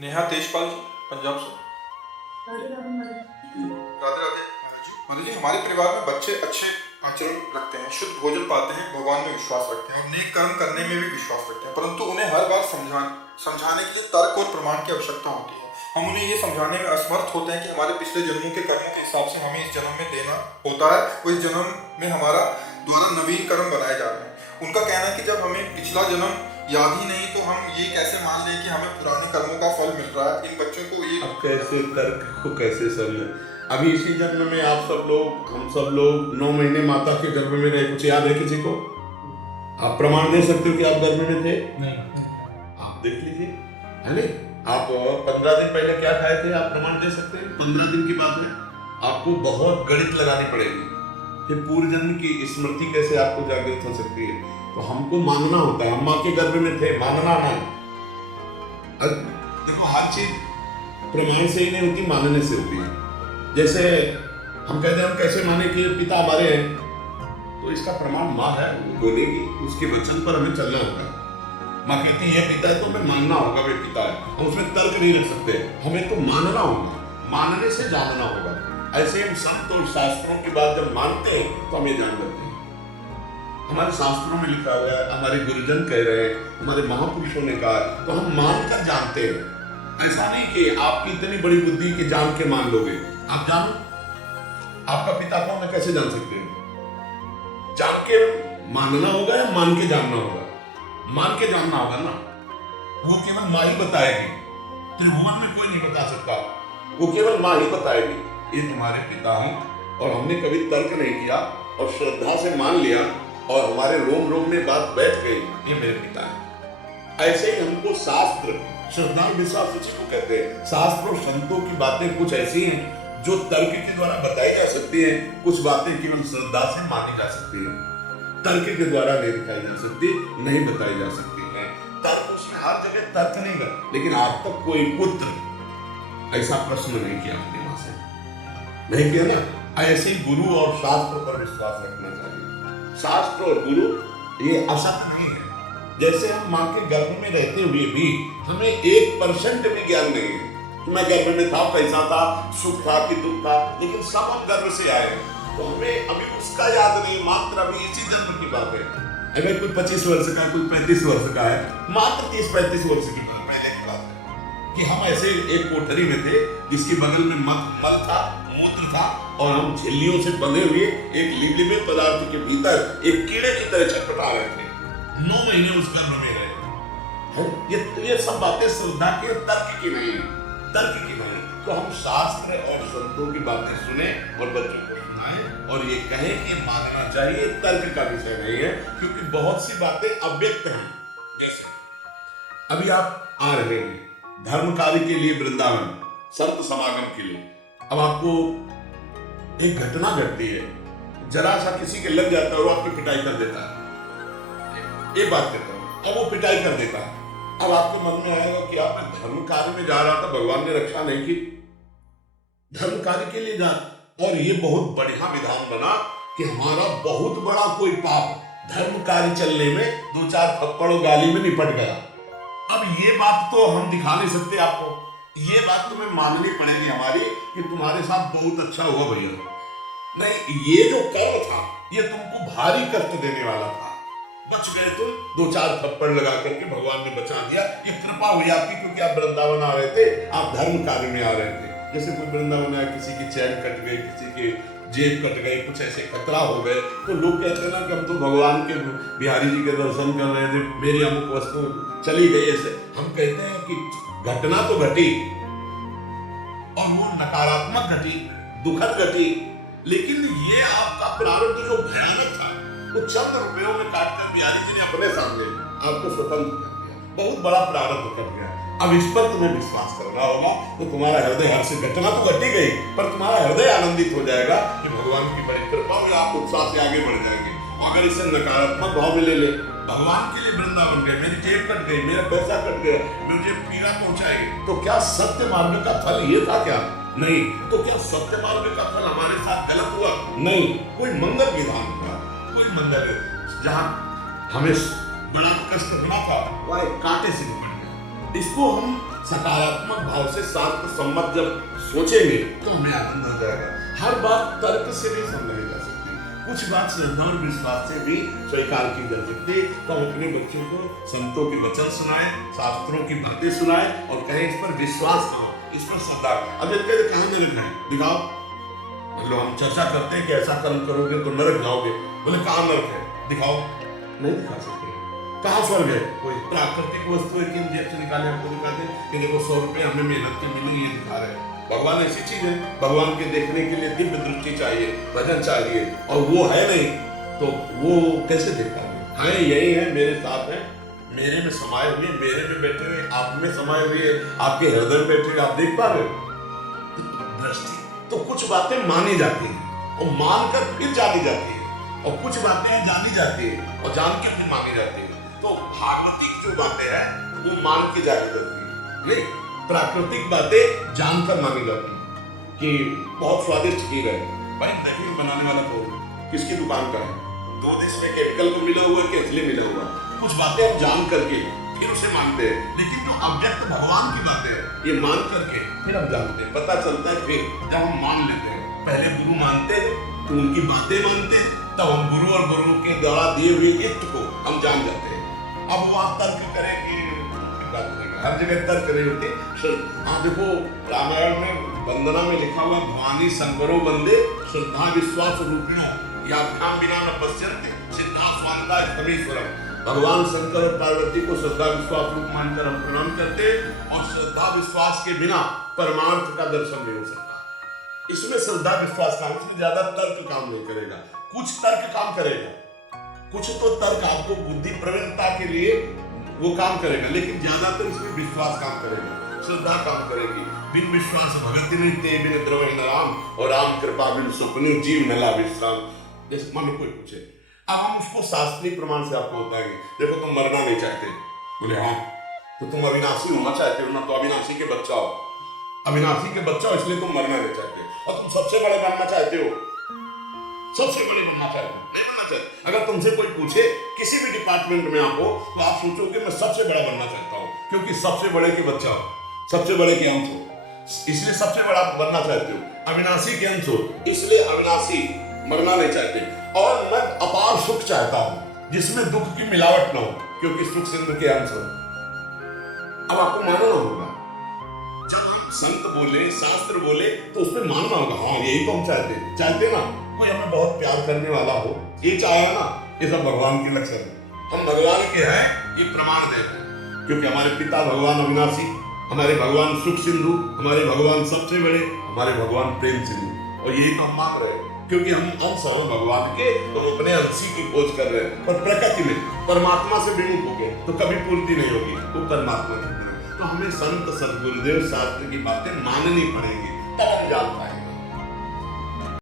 नेहा तेजपाल जी, पंजाब से। राधे राधे। राधे राधे। मधु जी, हमारे परिवार में बच्चे अच्छे आचरण रखते हैं, शुद्ध भोजन पाते हैं, भगवान में विश्वास रखते हैं और नेक कर्म करने में भी विश्वास रखते हैं, परंतु उन्हें हर बार समझाने के लिए तर्क और प्रमाण की आवश्यकता होती है। हम उन्हें ये समझाने में असमर्थ होते हैं कि हमारे पिछले जन्मों के कर्मों के हिसाब से हमें इस जन्म में देना होता है, वो इस जन्म में हमारा द्वारा नवीन कर्म बनाए जा रहे हैं। उनका कहना है कि जब हमें पिछला जन्म याद ही नहीं तो हम ये कैसे मान लें कि हमें पुराने कर्मों का फल मिल रहा है। इन बच्चों को ये अब कैसे तर्क को कैसे समझे। अभी इसी जन्म में आप सब लोग, हम सब लोग 9 महीने माता के गर्भ में रहे, कुछ याद है किसी को? आप प्रमाण दे सकते हो कि आप गर्भ में थे? नहीं। आप देख लीजिए, है नहीं? आप 15 दिन पहले क्या खाए थे, आप प्रमाण दे सकते हैं? 15 दिन के बाद में आपको बहुत गणित लगानी पड़ेगी, फिर पूर्व जन्म की स्मृति कैसे आपको जागृत हो सकती है। तो हमको मानना होता है, हम माँ के गर्भ में थे, मानना नहीं। देखो, हर चीज प्रमाण से ही नहीं होती, मानने से होती है। जैसे हम कहते हैं हम कैसे माने कि पिता हमारे हैं, तो इसका प्रमाण माँ है, वो बोलेगी, उसके वचन पर हमें चलना होगा। माँ कहती है ये पिता है तो हमें मानना होगा वे पिता है, हम उसमें तर्क नहीं रख सकते, हमें तो मानना होगा, मानने से जानना होगा। ऐसे हम संत और शास्त्रों की बात जब मानते हैं तो हम ये जान लेते हैं। हमारे शास्त्रों में लिखा हुआ है, हमारे गुरुजन कह रहे हैं, हमारे महापुरुषों ने कहा, तो हम मानकर जानते हैं। ऐसा नहीं कि आपकी इतनी बड़ी बुद्धि कि जान के मान लोगे। आप जानो आपका पिता कौन है, कैसे जान सकते हैं? जान के मानना होगा या मान के जानना होगा? मान के जानना होगा ना। वो केवल माँ ही बताएगी, त्रिभुवन में कोई नहीं बता सकता, वो केवल माँ ही बताएगी ये तुम्हारे पिता हैं। और हमने कभी तर्क नहीं किया और श्रद्धा से मान लिया और हमारे रोम रोम में बात बैठ गई, ये मेरे पिता है। ऐसे ही हमको शास्त्र, श्रद्धा और विश्वास उसी को कहते हैं। शास्त्र और संतों की बातें कुछ ऐसी हैं जो तर्क के द्वारा बताई जा सकती हैं, कुछ बातें केवल श्रद्धा से मानी जा सकती हैं, तर्क के द्वारा नहीं दिखाई जा सकती, नहीं बताई जा सकती हैं। तर्क उसमें हर जगह तर्क नहीं कर, लेकिन आज तक कोई पुत्र ऐसा प्रश्न नहीं किया अपनी मां से, नहीं किया ना। ऐसे गुरु और शास्त्र पर विश्वास रखना चाहिए। शास्त्र और गुरु ये असत नहीं है। जैसे हम माँ के गर्भ में रहते हुए भी हमें 1% भी ज्ञान नहीं है कि मैं गर्भ में था, कैसा था, सुख था कि दुख था, लेकिन सब हम गर्भ से आए, तो हमें अभी उसका याद नहीं, मात्र अभी इसी जन्म की बात है। अगर कोई 25 वर्ष का है, कोई 35 वर्ष का है, मात्र 30-35 वर्ष की पहले की बात है कि हम ऐसे एक कोठरी में थे जिसके बगल में मल था, मूत्र था, और हम झिल्लियों से बंधे हुए एक लिबलिबे पदार्थ के भीतर एक कीड़े की तरह छटपटा रहे थे। 9 महीने उस गर्भ में रहे। ये सब बातें श्रद्धा के, तर्क की नहीं, तर्क की नहीं। तो हम शास्त्र और संतों की बातें सुने और बच्चों को सुनाएं और ये कहें कि मानना चाहिए, तर्क का विषय नहीं है, क्योंकि बहुत सी बातें अव्यक्त हैं। जैसे अभी आप आ रहे हैं धर्म कार्य के लिए वृंदावन, संत समागम के लिए। अब आपको एक घटना घटती है, जरा सा किसी के लग जाता है और आपकी पिटाई कर देता है, एक बात कहता हूं, अब वो पिटाई कर देता है। अब आपके मन में आएगा कि आपने धर्म कार्य में जा रहा था, भगवान ने रक्षा नहीं की, धर्म कार्य के लिए जा। और ये बहुत बढ़िया विधान बना कि हमारा बहुत बड़ा कोई पाप धर्म कार्य चलने में 2-4 थप्पड़ और गाली में निपट गया। अब ये बात तो हम दिखा नहीं सकते आपको, ये बात तुम्हें माननी पड़ेगी हमारी कि तुम्हारे साथ बहुत अच्छा हुआ भैया। नहीं, ये जो कर्म था ये तुमको भारी कष्ट देने वाला था, बच गए तुम, 2-4 थप्पड़ लगा करके भगवान ने बचा दिया। ये कृपा हुई आपकी, क्योंकि आप वृंदावन आ रहे थे, आप धर्म कार्य में आ रहे थे। जैसे कोई वृंदावन आया, किसी की चैन कट गई, किसी के जेब कट गए, कुछ ऐसे खतरा हो गए, तो लोग कहते हैं ना कि हम तो भगवान के, बिहारी जी के दर्शन कर रहे थे, मेरी अमुक वस्तु चली गई। ऐसे हम कहते हैं कि घटना तो घटी और वो नकारात्मक घटी, दुखद घटी, लेकिन ये आपका प्रारब्ध जो भयानक था वो चंद रुपयों में काटकर बिहारी जी ने अपने सामने आपको स्वतंत्र कर दिया। बहुत बड़ा प्रारब्ध कर गया। अब इस पर तुम्हें विश्वास करना होगा, तो तुम्हारा हृदय हर्ष, घटना तो घटी गई पर तुम्हारा हृदय आनंदित हो जाएगा कि भगवान की बड़ी कृपा हुई, आप उत्साह से आगे बढ़ जाएंगे। अगर इसे नकारात्मक भाव में ले ले, भगवान के लिए वृंदावन गए, मेरी जेब कट गई, मेरा पैसा कट गया, मुझे पीड़ा पहुंचाएगी, तो क्या सत्य मार्ग का फल ये था क्या? नहीं। तो क्या सत्य मार्ग का फल हमारे साथ गलत हुआ? नहीं, कोई मंगल विधान हुआ, मंदिर जहां हमें बड़ा कष्ट होना था, वह कांटे से निपट गया। इसको हम सकारात्मक भाव से शास्त्र सम्मत जब सोचेंगे तो हमें आनंद आ जाएगा। हर बात तर्क से भी समझाई जा सकती है, कुछ बात श्रद्धा और विश्वास से भी स्वीकार की जा सकती है। तो हम अपने बच्चों को संतों के वचन सुनाएं, शास्त्रों की बातें सुनाएं और कहें इस पर विश्वास करो, इस पर श्रद्धा। अब ये कहाँ नरक है दिखाओ, मतलब हम चर्चा करते हैं कि ऐसा कर्म करोगे तो नरक जाओगे, बोले कहाँ नरक है दिखाओ, नहीं दिखा सकते। कहाँ स्वर्ग है? कोई प्राकृतिक वस्तु है कि जेब से निकाले हमको दिखाते हैं कि देखो 100 रुपये हमें मेहनत के मिले, ये दिखा रहे हैं। भगवान ऐसी चीज है, भगवान के देखने के लिए दिव्य दृष्टि चाहिए, भजन चाहिए, और वो है नहीं तो वो कैसे देखता है? यही है, मेरे साथ है, मेरे में समाये हुए, मेरे में बैठे हुए, आप में समाये हुए, आपके हृदय में बैठे हुए, आप देख पा रहे हो दृष्टि। तो कुछ बातें मानी जाती हैं और मानकर फिर जानी जाती है, और कुछ बातें जानी जाती है और जान के फिर मानी जाती है। तो भागवतिक जो बातें हैं वो मान के जानी जाती है, नहीं प्राकृतिक बातें जानकर मानी जाती है। कि बहुत स्वादिष्ट खीर है, भाई देखिए बनाने वाला तो किसकी दुकान का है, दूध इसमें केमिकल को मिला हुआ है कि असली मिला हुआ। कुछ बातें हम जान करके फिर उसे मानते हैं, लेकिन जो अव्यक्त भगवान की बातें हैं ये मान करके फिर हम जानते हैं, पता चलता है फिर जब हम मान लेते हैं। पहले गुरु मानते थे तो उनकी बातें मानते, तब हम गुरु और गुरु के द्वारा दिए हुए गिफ्ट को हम जान जाते हैं। अब वहाँ तर्क करेंगे, हर जगह तर्क नहीं होती। हाँ देखो रामायण में वंदना में लिखा हुआ भवानी शंकरो वंदे श्रद्धा विश्वास रूपिणो याभ्याम विना न पश्यन्ते सिद्धा स्वांता तमेश्वरम। भगवान शंकर और पार्वती को श्रद्धा विश्वास रूप मानकर हम प्रणाम करते, और श्रद्धा विश्वास के बिना परमार्थ का दर्शन नहीं हो सकता। इसमें श्रद्धा विश्वास काम, इसमें ज्यादा तर्क काम नहीं करेगा, कुछ तर्क काम करेगा, कुछ तो तर्क आपको बुद्धि प्रवीणता के लिए वो काम करेगा, लेकिन ज्यादातर इसमें विश्वास काम करेगा, श्रद्धा काम करेगी। बिन विश्वास भगति नहीं ते बिन द्रवहि न राम, और राम कृपा बिन सुपनु जीव न ला विश्राम। जैसे मान कोई पूछे, अब हम उसको शास्त्रीय प्रमाण से आपको बताएंगे, देखो तुम मरना नहीं चाहते, बोले हाँ तो तुम अविनाशी होना चाहते हो ना, तो अविनाशी के बच्चा हो, अविनाशी के बच्चा हो इसलिए तुम मरना नहीं चाहते, और तुम सबसे बड़े बनना चाहते हो, सबसे बड़े बनना चाहते हो, नहीं बनना चाहते। अगर तुमसे कोई पूछे किसी भी डिपार्टमेंट में आप हो तो आप सोचोगे मैं सबसे बड़ा बनना चाहता हूँ, क्योंकि सबसे बड़े के बच्चा हो, सबसे बड़े के अंश हो, इसलिए सबसे बड़ा बनना चाहते हो। अविनाशी के अंश हो इसलिए अविनाशी मरना नहीं चाहते। और मैं अपार सुख चाहता हूँ जिसमें दुख की मिलावट ना हो, क्योंकि सुख सिंधु के अंश हो। अब आपको मानना होगा, जब हम संत बोले शास्त्र बोले तो उसमें मानना होगा, हाँ यही तो हम चाहते ना। कोई हमें बहुत प्यार करने वाला हो, ये चाहे ना, ये सब भगवान के लक्षण है। हम भगवान के हैं ये प्रमाण देते हैं, क्योंकि हमारे पिता भगवान अविनाशी, हमारे भगवान सुख सिंधु, हमारे भगवान सबसे बड़े, हमारे भगवान प्रेम सिंधु, और यही तो हम मान रहे हैं, क्योंकि हम अंश हैं भगवान के, तो हम अपने अंशी की खोज कर रहे हैं। पर प्रकृति में परमात्मा से विमुख हो गए तो कभी पूर्ति नहीं होगी, वो परमात्मा से। तो हमें संत सद्गुरुदेव शास्त्र की बातें माननी पड़ेगी, तब हम जान पाएंगे।